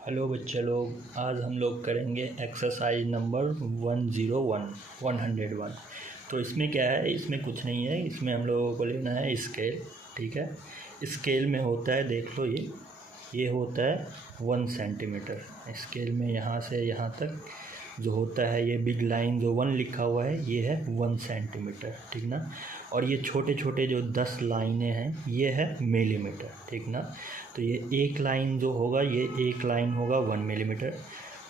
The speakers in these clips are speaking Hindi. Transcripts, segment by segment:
हेलो बच्चे लोग, आज हम लोग करेंगे एक्सरसाइज नंबर 101। तो इसमें क्या है, इसमें कुछ नहीं है। इसमें हम लोगों को लेना है स्केल। ठीक है, स्केल में होता है, देख लो ये होता है 1 सेंटीमीटर। स्केल में यहाँ से यहाँ तक जो होता है, ये बिग लाइन जो 1 लिखा हुआ है ये है 1 सेंटीमीटर। ठीक ना। और ये छोटे छोटे जो 10 लाइनें हैं ये है मिलीमीटर। ठीक ना। तो ये एक लाइन जो होगा, ये एक लाइन होगा 1 मिलीमीटर,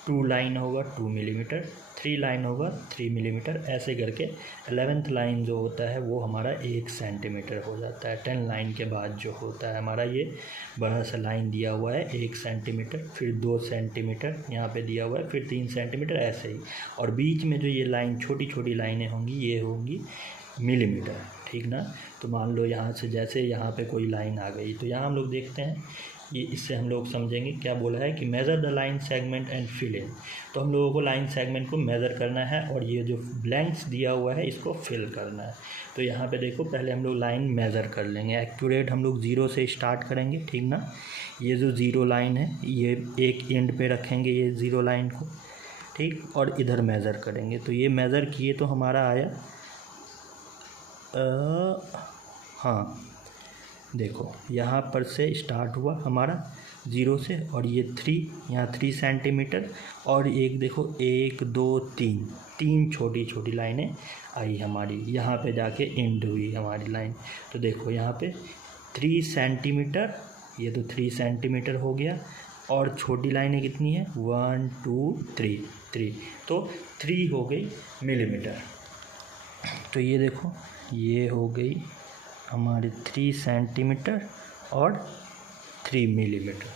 2 लाइन होगा 2 मिलीमीटर, 3 लाइन होगा 3 मिलीमीटर, ऐसे करके 11th लाइन जो होता है वो हमारा 1 सेंटीमीटर हो जाता है। 10 लाइन के बाद जो होता है हमारा ये बड़ा सा लाइन दिया हुआ है 1 सेंटीमीटर, फिर 2 सेंटीमीटर यहाँ पे दिया हुआ है, फिर 3 सेंटीमीटर, ऐसे ही। और बीच में जो ये लाइन छोटी छोटी लाइनें होंगी ये होंगी मिलीमीटर। ठीक ना। तो मान लो यहाँ से जैसे यहाँ पे कोई लाइन आ गई, तो यहाँ हम लोग देखते हैं, ये इससे हम लोग समझेंगे क्या बोला है कि measure the line segment and fill in. तो हम लोगों को लाइन सेगमेंट को मेज़र करना है और ये जो ब्लैंक्स दिया हुआ है इसको फिल करना है। तो यहाँ पे देखो, पहले हम लोग लाइन मेज़र कर लेंगे। एक्यूरेट हम लोग 0 से स्टार्ट करेंगे। ठीक ना। ये जो 0 लाइन है ये एक एंड पे रखेंगे ये 0 लाइन को। ठीक, और इधर मेज़र करेंगे। तो ये मेज़र किए तो हमारा आया हाँ, देखो यहाँ पर से स्टार्ट हुआ हमारा 0 से, और ये 3 यहाँ 3 सेंटीमीटर, और एक देखो 1 2 3 छोटी छोटी लाइनें आई हमारी, यहाँ पे जाके एंड हुई हमारी लाइन। तो देखो यहाँ पे 3 सेंटीमीटर, ये तो 3 सेंटीमीटर हो गया, और छोटी लाइनें कितनी है 1 2 3, तो 3 हो गई मिलीमीटर। तो ये देखो ये हो गई हमारी 3 सेंटीमीटर और 3 मिलीमीटर।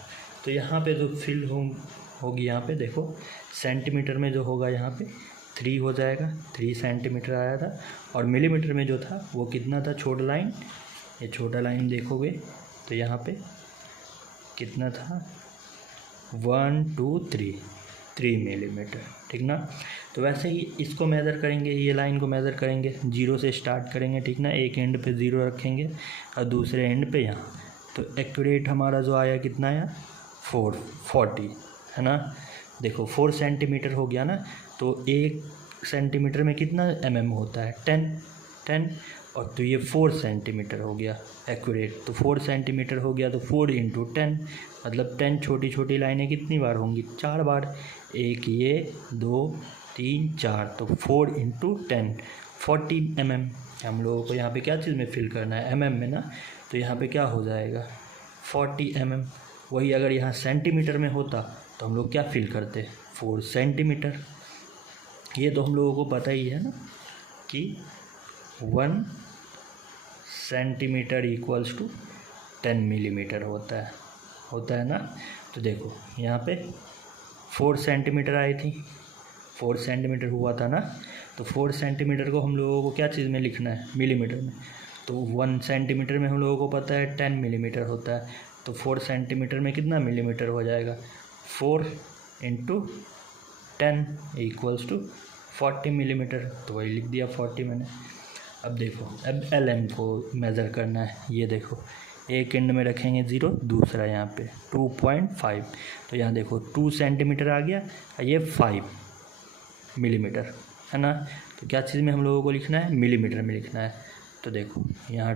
तो यहाँ पे जो फिल होगी यहाँ पे देखो, सेंटीमीटर में जो होगा यहाँ पे 3 हो जाएगा, 3 सेंटीमीटर आया था, और मिलीमीटर में जो था वो कितना था, छोटा लाइन, ये छोटा लाइन देखोगे तो यहाँ पे कितना था 1 2 3 मिलीमीटर। ठीक ना। तो वैसे ही इसको मेज़र करेंगे, ये लाइन को मेज़र करेंगे, 0 से स्टार्ट करेंगे। ठीक ना। एक एंड पे 0 रखेंगे और दूसरे एंड पे यहाँ। तो एक्यूरेट हमारा जो आया कितना आया 40 है ना। देखो 4 सेंटीमीटर हो गया ना, तो 1 सेंटीमीटर में कितना होता है 10, और तो ये 4 सेंटीमीटर हो गया एक्यूरेट। तो 4 सेंटीमीटर हो गया, तो 4 × 10 मतलब 10 छोटी छोटी लाइनें कितनी बार होंगी, 4 बार। एक ये 2 3 4, तो 4 × 10 40 mm। हम लोगों को यहाँ पे क्या चीज़ में फिल करना है, mm में ना। तो यहाँ पे क्या हो जाएगा 40 mm। वही अगर यहाँ सेंटीमीटर में होता तो हम लोग क्या फिल करते 4 सेंटीमीटर। ये तो हम लोगों को पता ही है ना कि 1 सेंटीमीटर = 10 मिलीमीटर होता है ना। तो देखो यहाँ पे 4 सेंटीमीटर आई थी, 4 सेंटीमीटर हुआ था ना। तो 4 सेंटीमीटर को हम लोगों को क्या चीज़ में लिखना है, मिलीमीटर में। तो 1 सेंटीमीटर में हम लोगों को पता है 10 मिलीमीटर होता है। तो 4 सेंटीमीटर में कितना मिलीमीटर हो जाएगा, 4 × 10 = 40 मिलीमीटर। तो वही लिख दिया 40 मैंने। अब देखो, अब LM को मेज़र करना है। ये देखो एक एंड में रखेंगे 0, दूसरा यहाँ पे 2.5। तो यहाँ देखो 2 सेंटीमीटर आ गया, ये 5 मिलीमीटर है ना। तो क्या चीज़ में हम लोगों को लिखना है, मिलीमीटर में लिखना है। तो देखो यहाँ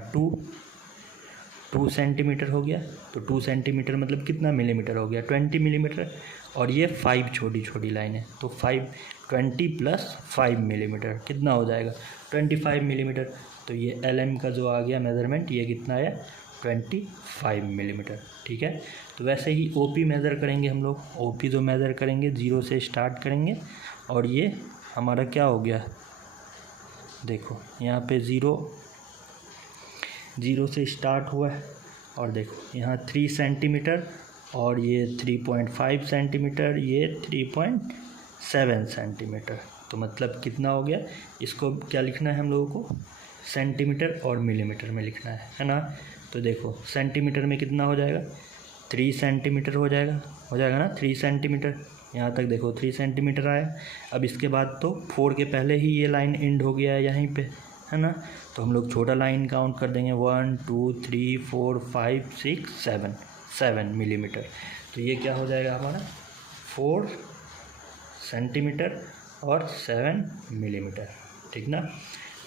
2 सेंटीमीटर हो गया, तो 2 सेंटीमीटर मतलब कितना मिलीमीटर हो गया 20 मिलीमीटर, और ये 5 छोटी छोटी लाइनें, तो 20 + 5 मिलीमीटर कितना हो जाएगा 25 मिलीमीटर। तो ये LM का जो आ गया मेज़रमेंट, ये कितना आया 25 मिलीमीटर। ठीक है। तो वैसे ही OP मेज़र करेंगे हम लोग। OP जो मेज़र करेंगे 0 से स्टार्ट करेंगे, और ये हमारा क्या हो गया, देखो यहाँ पे 0 से स्टार्ट हुआ है, और देखो यहाँ 3 सेंटीमीटर, और ये 3.5 सेंटीमीटर, ये 3.7 सेंटीमीटर। तो मतलब कितना हो गया, इसको क्या लिखना है हम लोगों को, सेंटीमीटर और मिलीमीटर में लिखना है ना। तो देखो सेंटीमीटर में कितना हो जाएगा 3 सेंटीमीटर हो जाएगा ना, 3 सेंटीमीटर। यहाँ तक देखो 3 सेंटीमीटर आया। अब इसके बाद तो 4 के पहले ही ये लाइन एंड हो गया है यहीं पे, है ना। तो हम लोग छोटा लाइन काउंट कर देंगे 1 2 3 4 5 6 7 मिलीमीटर। तो ये क्या हो जाएगा हमारा 4 सेंटीमीटर और 7 मिलीमीटर, ठीक ना।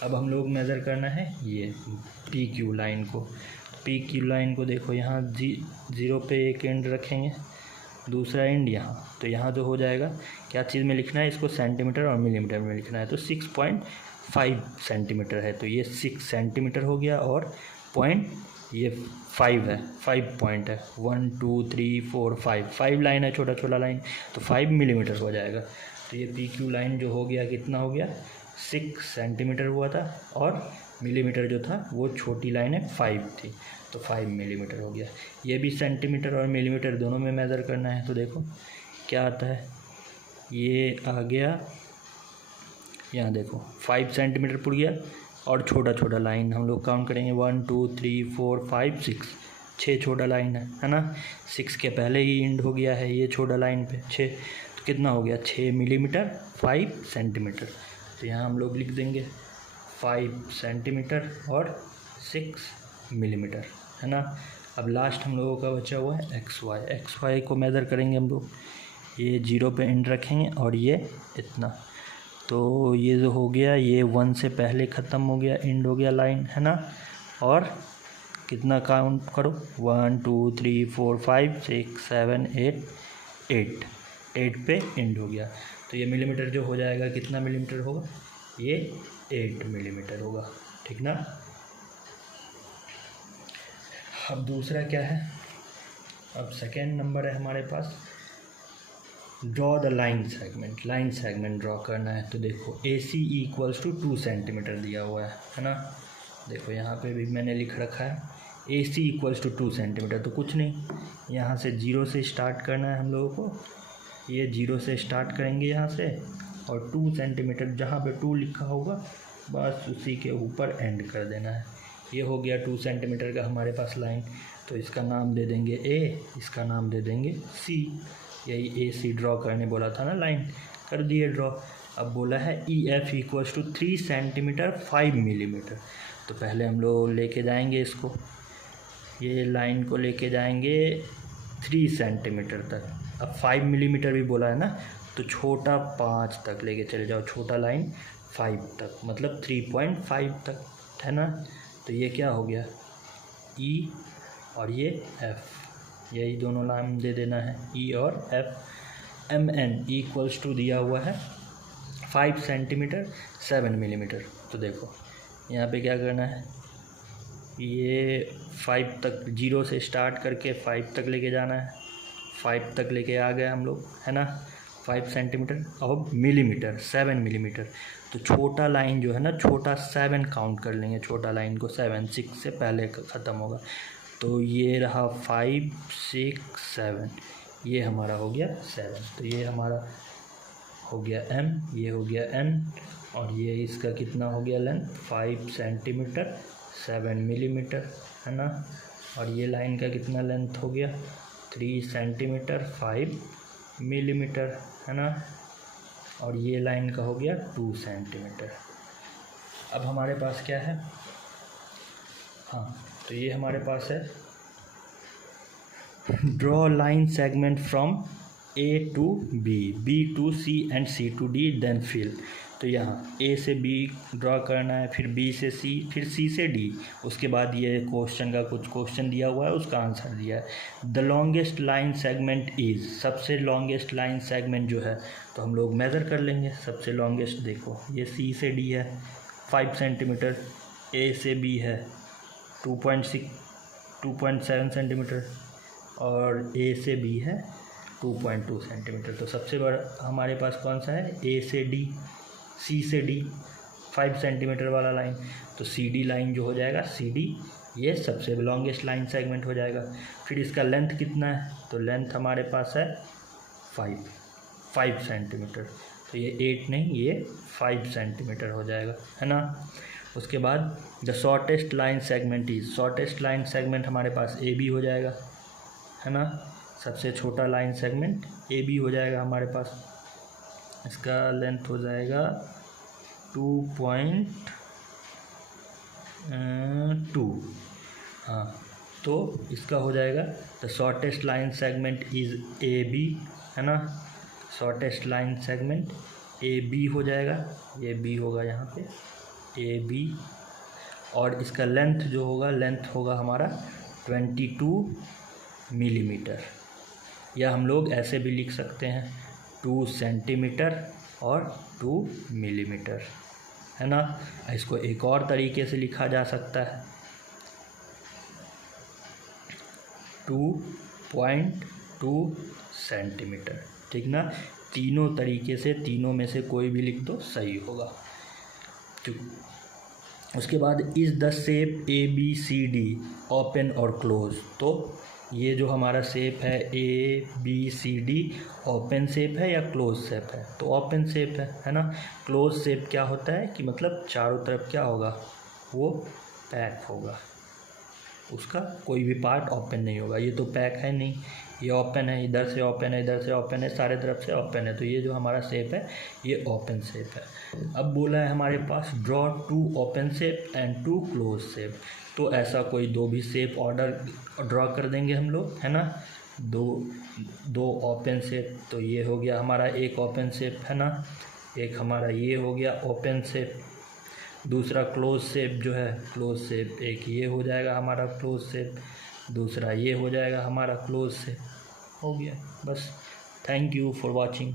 अब हम लोग मेज़र करना है ये पी क्यू लाइन को। पी क्यू लाइन को देखो, यहाँ 0 पे एक एंड रखेंगे, दूसरा एंड यहाँ, तो यहाँ जो हो जाएगा क्या चीज़ में लिखना है, इसको सेंटीमीटर और मिलीमीटर में लिखना है। तो 6.5 सेंटीमीटर है, तो ये 6 सेंटीमीटर हो गया, और पॉइंट ये 5 है, 5 पॉइंट है, 1 2 3 4 5 लाइन है, छोटा छोटा लाइन, तो 5 मिलीमीटर हो जाएगा। तो ये पी क्यू लाइन जो हो गया कितना हो गया, 6 सेंटीमीटर हुआ था, और मिलीमीटर जो था वो छोटी लाइन है 5 थी, तो 5 मिलीमीटर हो गया। ये भी सेंटीमीटर और मिलीमीटर दोनों में मेज़र करना है। तो देखो क्या आता है, ये आ गया, यहाँ देखो 5 सेंटीमीटर पुर गया, और छोटा छोटा लाइन हम लोग काउंट करेंगे 1 2 3 4 5 6, 6 छोटा लाइन है ना। 6 के पहले ही एंड हो गया है ये छोटा लाइन पे 6, तो कितना हो गया 6 मिलीमीटर 5 सेंटीमीटर। तो यहाँ हम लोग लिख देंगे 5 सेंटीमीटर और 6 मिलीमीटर, है ना। अब लास्ट हम लोगों का बचा हुआ है एक्स वाई को मेज़र करेंगे हम लोग। ये 0 पे एंड रखेंगे, और ये इतना, तो ये जो हो गया ये 1 से पहले ख़त्म हो गया, एंड हो गया लाइन, है ना। और कितना काउंट करो, 1 2 3 4 5 6 7 8 पे एंड हो गया। तो ये मिलीमीटर जो हो जाएगा कितना मिलीमीटर होगा, ये 8 मिलीमीटर होगा, ठीक ना। अब दूसरा क्या है, अब सेकेंड नंबर है हमारे पास, draw the line segment draw करना है। तो देखो AC इक्वल्स टू 2 सेंटीमीटर दिया हुआ है ना। देखो यहाँ पे भी मैंने लिख रखा है AC इक्वल्स टू 2 सेंटीमीटर, तो कुछ नहीं, यहाँ से 0 से स्टार्ट करना है हम लोगों को। ये 0 से स्टार्ट करेंगे यहाँ से, और 2 सेंटीमीटर जहाँ पे 2 लिखा होगा बस उसी के ऊपर एंड कर देना है। ये हो गया 2 सेंटीमीटर का हमारे पास लाइन, तो इसका नाम दे देंगे A, इसका नाम दे देंगे C। यही AC ड्रॉ करने बोला था ना, लाइन कर दिए ड्रॉ। अब बोला है EF equals to 3 centimeter 5 millimeter. तो पहले हम लोग लेके जाएंगे इसको, ये लाइन को लेके जाएंगे 3 सेंटीमीटर तक। अब 5 मिलीमीटर भी बोला है ना, तो छोटा 5 तक लेके चले जाओ, छोटा लाइन 5 तक, मतलब 3.5 तक, है ना। तो ये क्या हो गया E, और ये F, यही दोनों नाम दे देना है E और F। MN इक्वल्स टू दिया हुआ है 5 सेंटीमीटर 7 मिलीमीटर। तो देखो यहाँ पे क्या करना है, ये 5 तक 0 से स्टार्ट करके 5 तक लेके जाना है, 5 तक लेके आ गए हम लोग, है ना। 5 सेंटीमीटर और मिलीमीटर 7 मिलीमीटर, तो छोटा लाइन जो है ना, छोटा 7 काउंट कर लेंगे, छोटा लाइन को 7, 6 से पहले ख़त्म होगा। तो ये रहा 5 6 7, ये हमारा हो गया 7। तो ये हमारा हो गया M, ये हो गया N, और ये इसका कितना हो गया लेंथ 5 सेंटीमीटर 7 मिलीमीटर, है ना। और ये लाइन का कितना लेंथ हो गया 3 सेंटीमीटर 5 मिलीमीटर, है ना। और ये लाइन का हो गया 2 सेंटीमीटर। अब हमारे पास क्या है, हाँ, तो ये हमारे पास है draw line segment from A to B, B to C and C to D then fill. तो यहाँ A से B ड्रॉ करना है, फिर B से C, फिर C से D। उसके बाद ये क्वेश्चन का कुछ क्वेश्चन दिया हुआ है, उसका आंसर दिया है। The longest line segment is, सबसे लॉन्गेस्ट लाइन सेगमेंट जो है, तो हम लोग मेज़र कर लेंगे। सबसे लॉन्गेस्ट देखो ये C से D है 5 सेंटीमीटर, A से B है 2.7 सेंटीमीटर, और A से B है 2.2 सेंटीमीटर। तो सबसे बड़ा हमारे पास कौन सा है, A से D, C से D 5 सेंटीमीटर वाला लाइन। तो CD लाइन जो हो जाएगा CD, ये सबसे लॉन्गेस्ट लाइन सेगमेंट हो जाएगा। फिर इसका लेंथ कितना है, तो लेंथ हमारे पास है 5 सेंटीमीटर। तो ये 8 नहीं, ये 5 सेंटीमीटर हो जाएगा, है ना। उसके बाद the shortest line segment is, shortest line segment हमारे पास AB हो जाएगा, है ना। सबसे छोटा लाइन सेगमेंट AB हो जाएगा हमारे पास। इसका लेंथ हो जाएगा 2.2, हाँ। तो इसका हो जाएगा the shortest line segment is AB, है ना। Shortest line segment A B हो जाएगा, ये बी होगा यहाँ पे ए बी, और इसका लेंथ जो होगा, लेंथ होगा हमारा 22 मिलीमीटर, या हम लोग ऐसे भी लिख सकते हैं 2 सेंटीमीटर और 2 मिलीमीटर, है ना। इसको एक और तरीके से लिखा जा सकता है 2.2 सेंटीमीटर, ठीक ना। तीनों तरीके से, तीनों में से कोई भी लिख दो सही होगा। उसके बाद is the shape A B C D open और क्लोज, तो ये जो हमारा शेप है A B C D open shape है या क्लोज शेप है, तो ओपन शेप है ना। क्लोज शेप क्या होता है कि मतलब चारों तरफ क्या होगा, वो पैक होगा, उसका कोई भी पार्ट ओपन नहीं होगा। ये तो पैक है नहीं, ये ओपन है, इधर से ओपन है, इधर से ओपन है, सारे तरफ से ओपन है, तो ये जो हमारा शेप है ये ओपन शेप है। अब बोला है हमारे पास draw 2 open shape and 2 close shape, तो ऐसा कोई दो भी शेप ऑर्डर ड्रॉ कर देंगे हम लोग, है ना। दो ओपन शेप, तो ये हो गया हमारा एक ओपन शेप, है ना। एक हमारा ये हो गया ओपन शेप, दूसरा क्लोज शेप जो है, क्लोज शेप एक ये हो जाएगा हमारा क्लोज शेप, दूसरा ये हो जाएगा हमारा क्लोज शेप, हो गया बस। Thank you for watching.